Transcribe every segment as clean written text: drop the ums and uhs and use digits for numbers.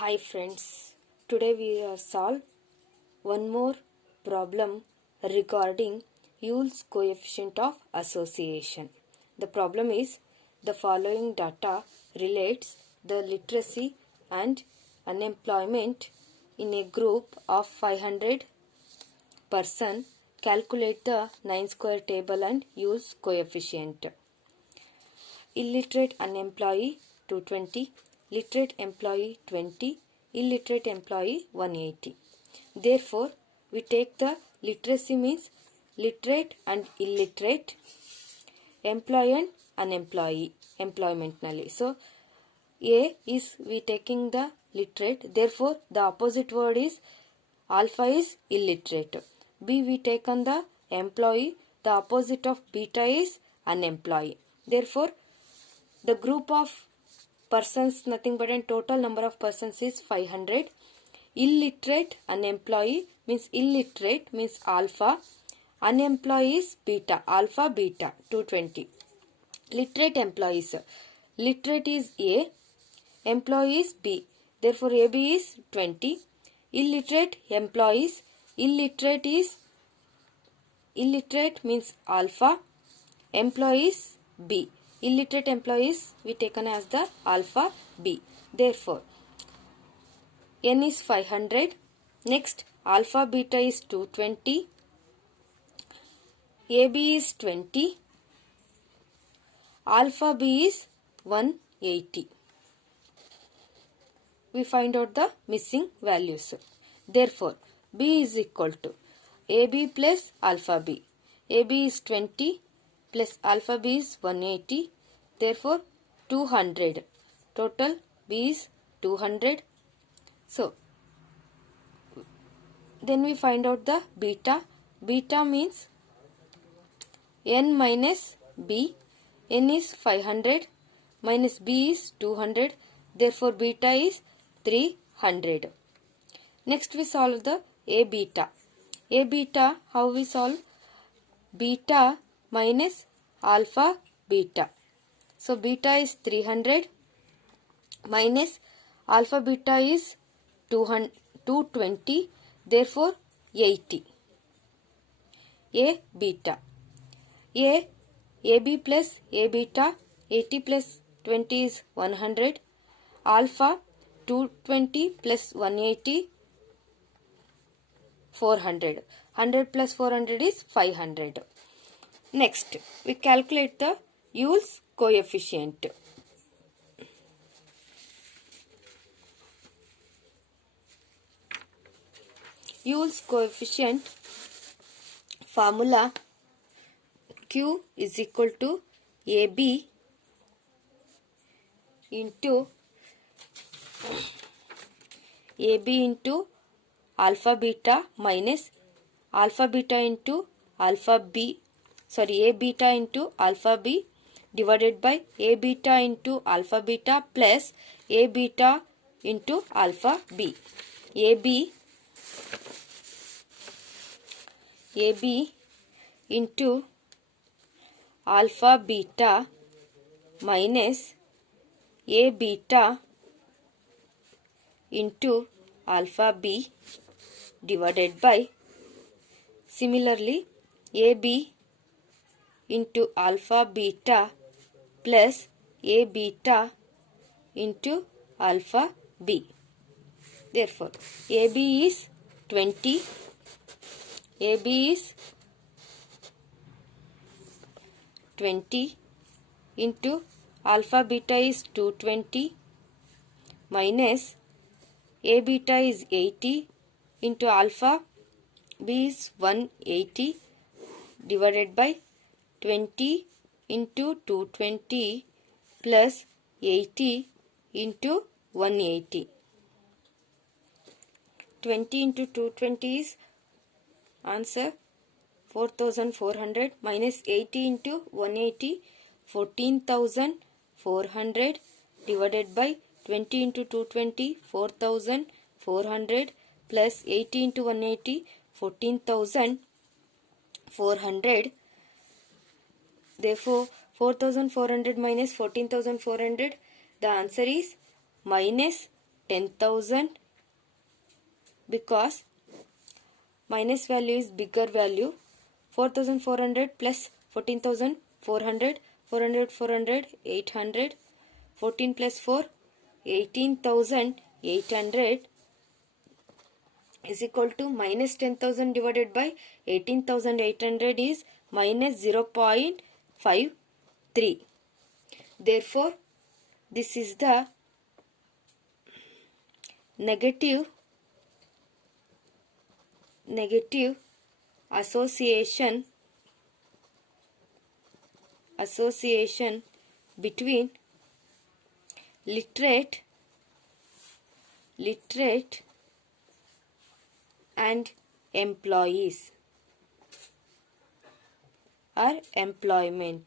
Hi friends, today we will solve one more problem regarding Yule's coefficient of association. The problem is the following data relates the literacy and unemployment in a group of 500 person. Calculate the 9 square table and Yule's coefficient. Illiterate unemployee 220, literate employee 20, illiterate employee 180. Therefore, we take the literacy means literate and illiterate, employee and unemployee, employment nally. So, A is we taking the literate, therefore the opposite word is alpha is illiterate. B we take on the employee, the opposite of beta is unemployee. Therefore, the group of persons nothing but a total number of persons is 500. Illiterate unemployee means illiterate means alpha. Unemployee is beta, alpha beta 220. Literate employees. Literate is A, employee is B. Therefore AB is 20. Illiterate employees. Illiterate means alpha. Employees B. Illiterate employees we taken as the alpha B. Therefore, N is 500. Next, alpha beta is 220. AB is 20. Alpha B is 180. We find out the missing values. Therefore, B is equal to AB plus alpha B. AB is 20 plus alpha B is 180. Therefore, 200. Total B is 200. So, then we find out the beta. Beta means N minus B. N is 500 minus B is 200. Therefore, beta is 300. Next, we solve the A beta. A beta, how we solve? Beta minus alpha beta. So, beta is 300 minus alpha beta is 220. Therefore, 80. A beta. AB plus A beta. 80 plus 20 is 100. Alpha 220 plus 180 400. 100 plus 400 is 500. Next, we calculate the Yule's coefficient. Yule's coefficient formula Q is equal to AB into alpha beta minus alpha beta into alpha B. Sorry, A beta into alpha B divided by A beta into alpha beta plus A beta into alpha B. AB into alpha beta minus A beta into alpha B divided by similarly AB into alpha beta plus A beta into alpha B. Therefore, AB is 20. AB is 20 into alpha beta is 220 minus A beta is 80 into alpha B is 180 divided by 20 into 220 plus 80 into 180. 20 into 220 is answer 4400 minus 80 into 180 14,400 divided by 20 into 220 4,400 plus 80 into 180 14,400. Therefore, 4,400 minus 14,400, the answer is minus 10,000 because minus value is bigger value. 4,400 plus 14,400, 400, 400, 800, 14 plus 4, 18,800 is equal to minus 10,000 divided by 18,800 is minus 0.53. Therefore, this is the negative association between literate and employees or employment.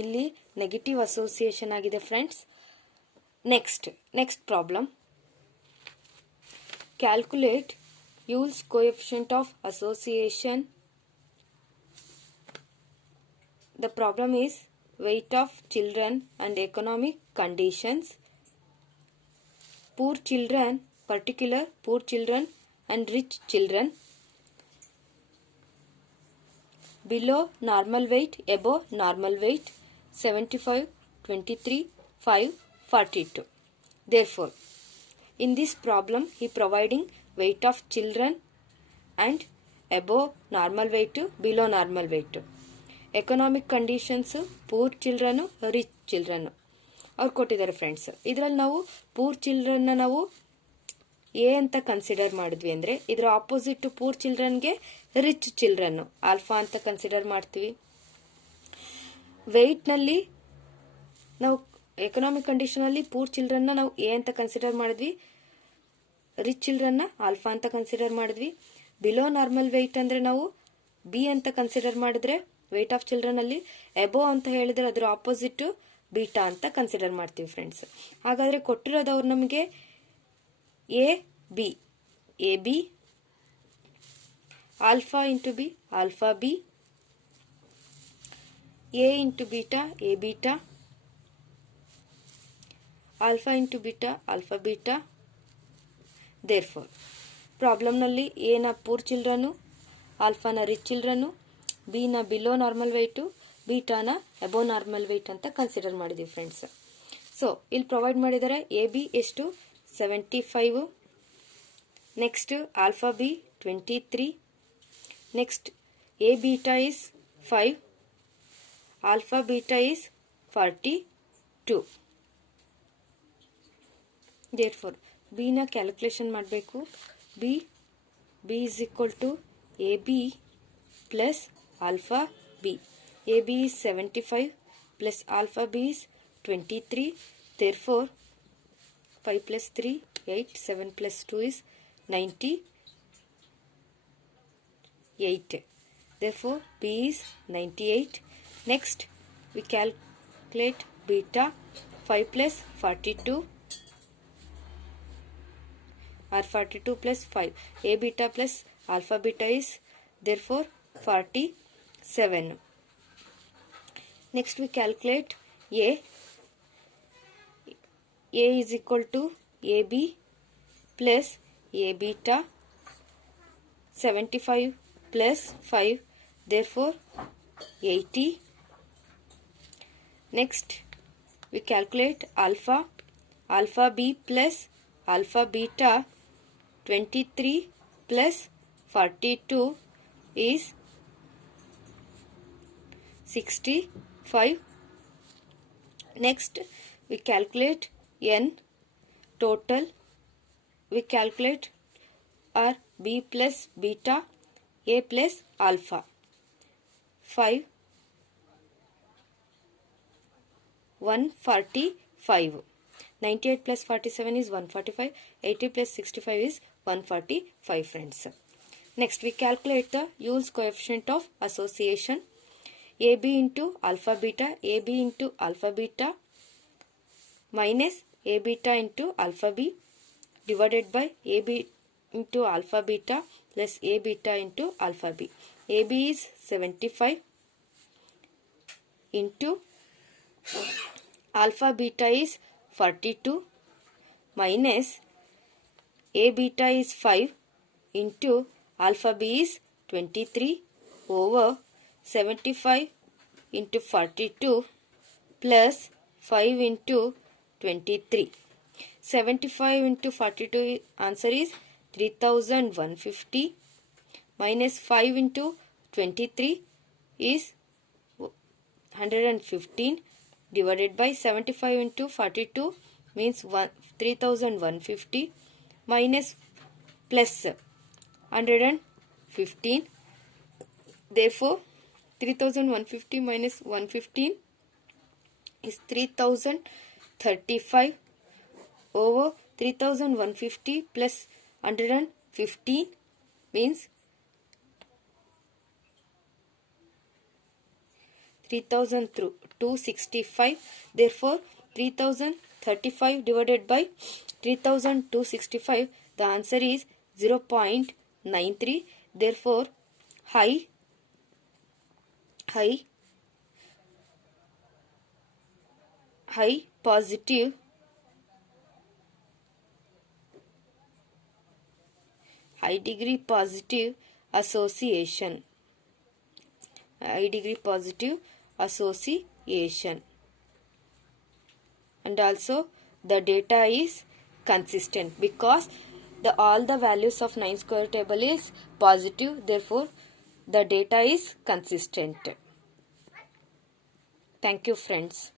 ಇಲ್ಲಿ negative association ಆಗಿದೆ friends. Next problem. Calculate Yule's coefficient of association. The problem is weight of children and economic conditions. Poor children, particular poor children and rich children. Below normal weight, above normal weight. 75, 23, 5, 42. Therefore, in this problem, he providing weight of children and above normal weight, below normal weight. Economic conditions poor children, rich children ಅವ್ರು ಕೊಟ್ಟಿದ್ದಾರೆ friends. ಇದರಲ್ಲಿ ನಾವು poor ಚಿಲ್ಡ್ರನ್ನ ನಾವು A ಅಂತ consider ಮಾಡಿದ್ವಿ ಅಂದರೆ ಇದರ opposite poor ಚಿಲ್ಡ್ರನ್ಗೆ ರಿಚ್ ಚಿಲ್ಡ್ರನ್ ಆಲ್ಫಾ ಅಂತ ಕನ್ಸಿಡರ್ ಮಾಡ್ತೀವಿ. ವೆಯ್ಟ್ನಲ್ಲಿ ನಾವು ಎಕನಾಮಿಕ್ ಕಂಡೀಷನಲ್ಲಿ ಪೂರ್ ಚಿಲ್ಡ್ರನ್ನ ನಾವು ಎ ಅಂತ ಕನ್ಸಿಡರ್ ಮಾಡಿದ್ವಿ, ರಿಚ್ ಚಿಲ್ಡ್ರನ್ನ ಆಲ್ಫಾ ಅಂತ ಕನ್ಸಿಡರ್ ಮಾಡಿದ್ವಿ. ಬಿಲೋ ನಾರ್ಮಲ್ ವೆಯ್ಟ್ ಅಂದರೆ ನಾವು ಬಿ ಅಂತ ಕನ್ಸಿಡರ್ ಮಾಡಿದ್ರೆ, ವೇಟ್ ಆಫ್ ಚಿಲ್ಡ್ರನ್ ಅಲ್ಲಿ ಎಬೋ ಅಂತ ಹೇಳಿದ್ರೆ ಅದರ ಆಪೋಸಿಟ್ ಬೀಟಾ ಅಂತ ಕನ್ಸಿಡರ್ ಮಾಡ್ತೀವಿ ಫ್ರೆಂಡ್ಸ್. ಹಾಗಾದ್ರೆ ಕೊಟ್ಟಿರೋದವ್ರು ನಮಗೆ A B alpha into B alpha B, A into beta A beta, alpha into beta alpha beta. Therefore ಪ್ರಾಬ್ಲಮ್ನಲ್ಲಿ ಎನ ಪೂರ್ ಚಿಲ್ಡ್ರನ್ನು, ಆಲ್ಫಾನ ರಿಚ್ ಚಿಲ್ಡ್ರನ್ನು, ಬಿನ ಬಿಲೋ ನಾರ್ಮಲ್ ವೆಯ್ಟು, ಬೀಟಾನ ಅಬೋ ನಾರ್ಮಲ್ ವೆಯ್ಟ್ ಅಂತ ಕನ್ಸಿಡರ್ ಮಾಡಿದೀವಿ ಫ್ರೆಂಡ್ಸ್. ಸೊ ಇಲ್ಲಿ ಪ್ರೊವೈಡ್ ಮಾಡಿದ್ದಾರೆ ಎ ಬಿ ಎಷ್ಟು 75, next alpha B 23, next A beta is 5, alpha beta is 42. Therefore ಬಿನ ಕ್ಯಾಲ್ಕುಲೇಷನ್ ಮಾಡಬೇಕು. B is equal to A B plus alpha b. AB is 75 plus alpha b is 23. Therefore 5 plus 3 8, 7 plus 2 is 98. Therefore b is 98. Next we calculate beta. 5 plus 42 or 42 plus 5. A beta plus alpha beta is therefore 47. Next we calculate A. A is equal to AB plus A beta. 75 plus 5, therefore 80. Next we calculate alpha. Alpha B plus alpha beta. 23 plus 42 is 65. Next we calculate n total. We calculate R B plus beta, A plus alpha. 5 145. 98 plus 47 is 145. 80 plus 65 is 145 friends. Next we calculate the Yule's coefficient of association. AB into alpha beta, AB into alpha beta minus A beta into alpha b divided by AB into alpha beta plus A beta into alpha b. AB is 75 into alpha beta is 42 minus A beta is 5 into alpha B is 23 over 75 into 42 plus 5 into 23. 75 into 42 answer is 3150 minus 5 into 23 is 115 divided by 75 into 42 means 3150 minus plus 115. Therefore 3150 minus 115 is 3035 over 3150 plus 115 means 3265. Therefore 3035 divided by 3265, the answer is 0.93. Therefore high positive high degree positive association. High degree positive association. And also the data is consistent because all the values of 9 square table is positive. Therefore the data is consistent. Thank you friends.